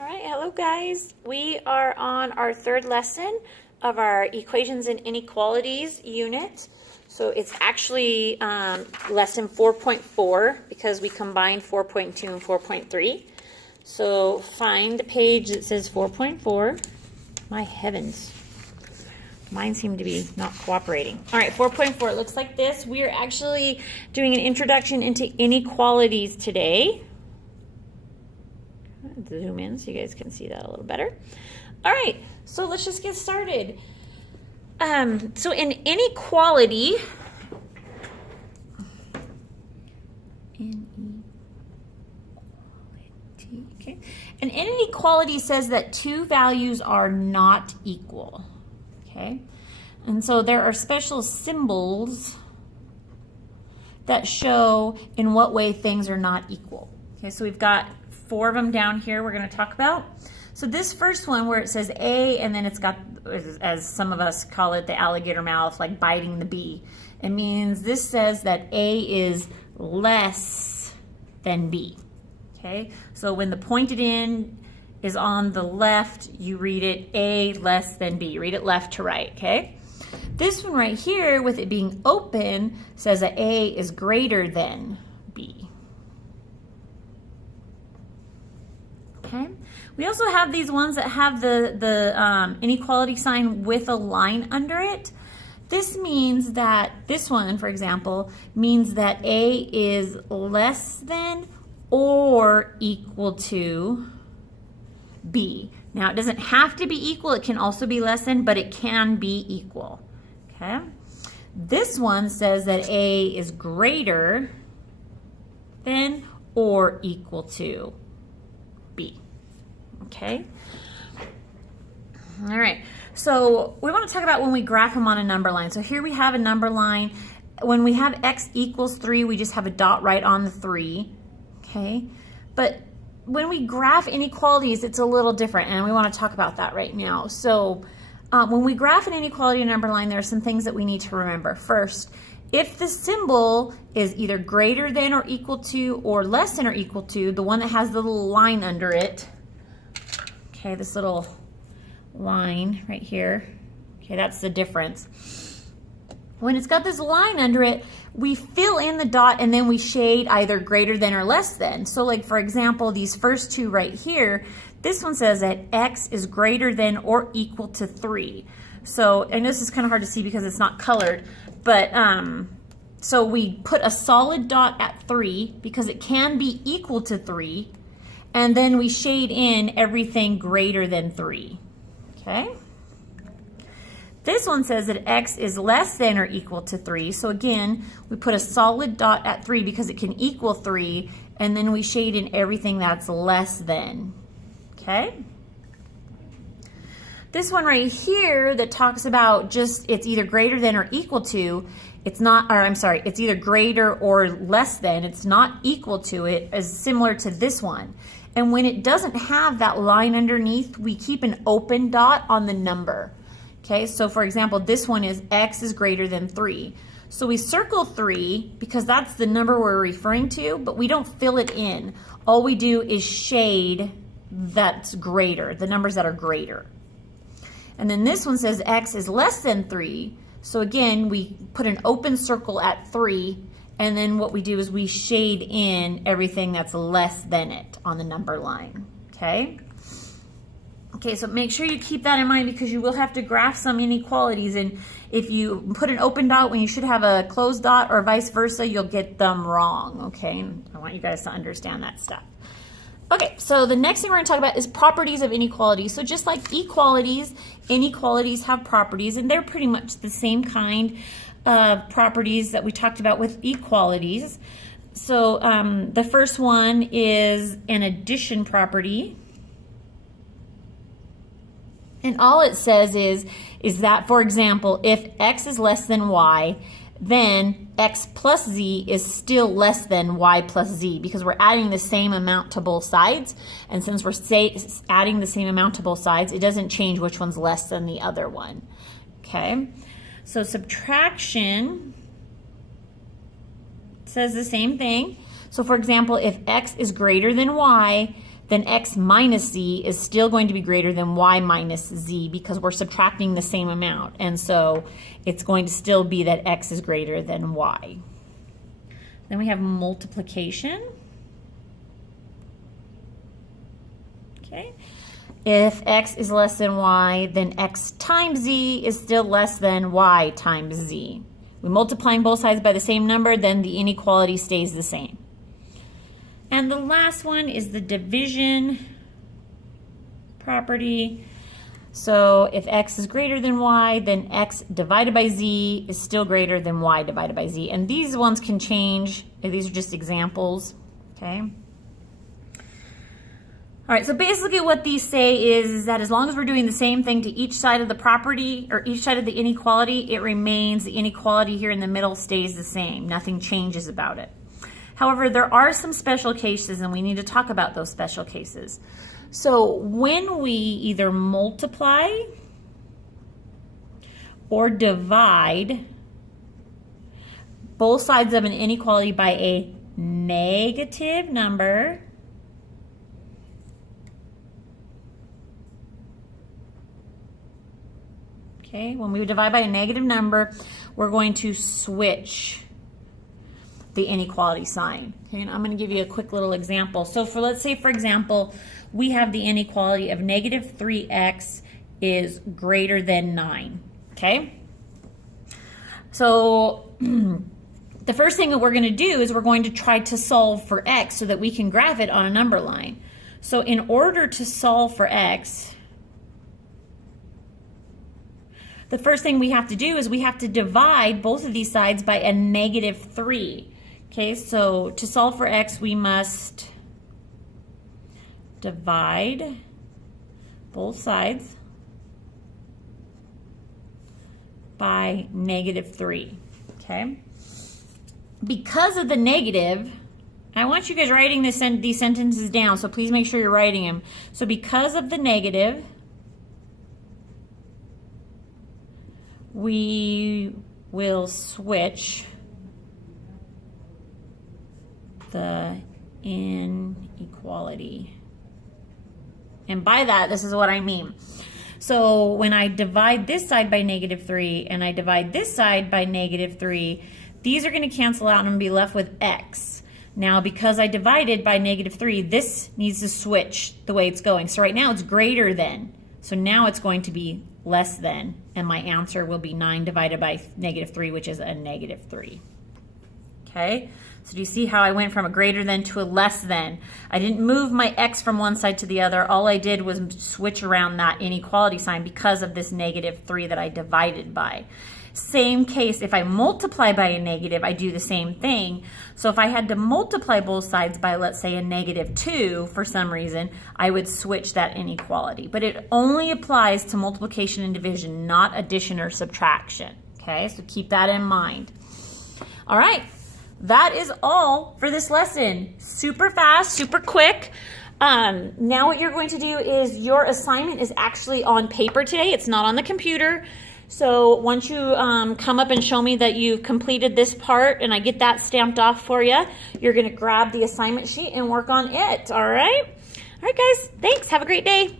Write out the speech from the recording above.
All right, hello guys. We are on our third lesson of our Equations and Inequalities unit. So it's actually lesson 4.4 because we combined 4.2 and 4.3. So find the page that says 4.4. My heavens. Mine seem to be not cooperating. All right, 4.4, it looks like this. We are actually doing an introduction into inequalities today. Zoom in so you guys can see that a little better. All right, so let's just get started. So in inequality, okay, an inequality says that two values are not equal. Okay, and so there are special symbols that show in what way things are not equal. Okay, so we've got 4 of them down here we're going to talk about. So this first one where it says A and then it's got, as some of us call it, the alligator mouth, like biting the B. It means this says that A is less than B. Okay, so when the pointed in is on the left, you read it A less than B. You read it left to right, okay? This one right here, with it being open, says that A is greater than B. Okay. We also have these ones that have the inequality sign with a line under it. This means that, this one, for example, means that A is less than or equal to B. Now, it doesn't have to be equal. It can also be less than, but it can be equal. Okay. This one says that A is greater than or equal to B. Okay. All right. So we want to talk about when we graph them on a number line. So here we have a number line. When we have x equals 3, we just have a dot right on the 3. Okay. But when we graph inequalities, it's a little different, and we want to talk about that right now. So when we graph an inequality number line, there are some things that we need to remember. First, if the symbol is either greater than or equal to or less than or equal to, the one that has the little line under it, okay, this little line right here, okay, that's the difference. When it's got this line under it, we fill in the dot and then we shade either greater than or less than. So like, for example, these first two right here, this one says that x is greater than or equal to 3. So, I know this is kind of hard to see because it's not colored, but so we put a solid dot at 3 because it can be equal to 3, and then we shade in everything greater than 3. Okay? This one says that x is less than or equal to 3. So again, we put a solid dot at 3 because it can equal 3, and then we shade in everything that's less than. Okay? This one right here that talks about just it's either greater than or equal to, it's not, or I'm sorry, it's either greater or less than, it's not equal to it, is similar to this one. And when it doesn't have that line underneath, we keep an open dot on the number. Okay, so for example, this one is x is greater than 3. So we circle 3 because that's the number we're referring to, but we don't fill it in. All we do is shade that's greater, the numbers that are greater. And then this one says x is less than 3. So again, we put an open circle at 3, and then what we do is we shade in everything that's less than it on the number line. Okay? Okay, so make sure you keep that in mind because you will have to graph some inequalities, and if you put an open dot when you should have a closed dot or vice versa, you'll get them wrong. Okay? I want you guys to understand that stuff. Okay, so the next thing we're going to talk about is properties of inequality. So just like equalities, inequalities have properties, and they're pretty much the same kind of properties that we talked about with equalities. So the first one is an addition property. And all it says is that, for example, if x is less than y, then x plus z is still less than y plus z because we're adding the same amount to both sides. And since we're adding the same amount to both sides, it doesn't change which one's less than the other one. Okay, so subtraction says the same thing. So for example, if x is greater than y, then x minus z is still going to be greater than y minus z because we're subtracting the same amount. And so it's going to still be that x is greater than y. Then we have multiplication. Okay. If x is less than y, then x times z is still less than y times z. We're multiplying both sides by the same number, then the inequality stays the same. And the last one is the division property. So if x is greater than y, then x divided by z is still greater than y divided by z. And these ones can change. These are just examples, okay? All right, so basically what these say is that as long as we're doing the same thing to each side of the property or each side of the inequality, it remains, the inequality here in the middle stays the same. Nothing changes about it. However, there are some special cases, and we need to talk about those special cases. So when we either multiply or divide both sides of an inequality by a negative number, okay, when we divide by a negative number, we're going to switch the inequality sign. Okay, and I'm going to give you a quick little example. So let's say, for example, we have the inequality of negative 3x is greater than 9. Okay? So the first thing that we're going to do is we're going to try to solve for x so that we can graph it on a number line. So in order to solve for x, the first thing we have to do is we have to divide both of these sides by a negative 3. Okay, so to solve for x, we must divide both sides by negative 3. Okay? Because of the negative, I want you guys writing these sentences down, so please make sure you're writing them. So because of the negative, we will switch the inequality. And by that, this is what I mean. So when I divide this side by negative 3 and I divide this side by negative 3, these are going to cancel out and I'm going to be left with x. Now, because I divided by negative 3, this needs to switch the way it's going. So right now it's greater than. So now it's going to be less than. And my answer will be 9 divided by negative 3, which is a negative 3. Okay? So do you see how I went from a greater than to a less than? I didn't move my x from one side to the other. All I did was switch around that inequality sign because of this negative 3 that I divided by. Same case, if I multiply by a negative, I do the same thing. So if I had to multiply both sides by, let's say, a negative 2 for some reason, I would switch that inequality. But it only applies to multiplication and division, not addition or subtraction. Okay, so keep that in mind. All right. That is all for this lesson. Super fast, super quick. Now what you're going to do is your assignment is actually on paper today. It's not on the computer. So once you come up and show me that you've completed this part and I get that stamped off for you, you're going to grab the assignment sheet and work on it. All right? All right, guys. Thanks. Have a great day.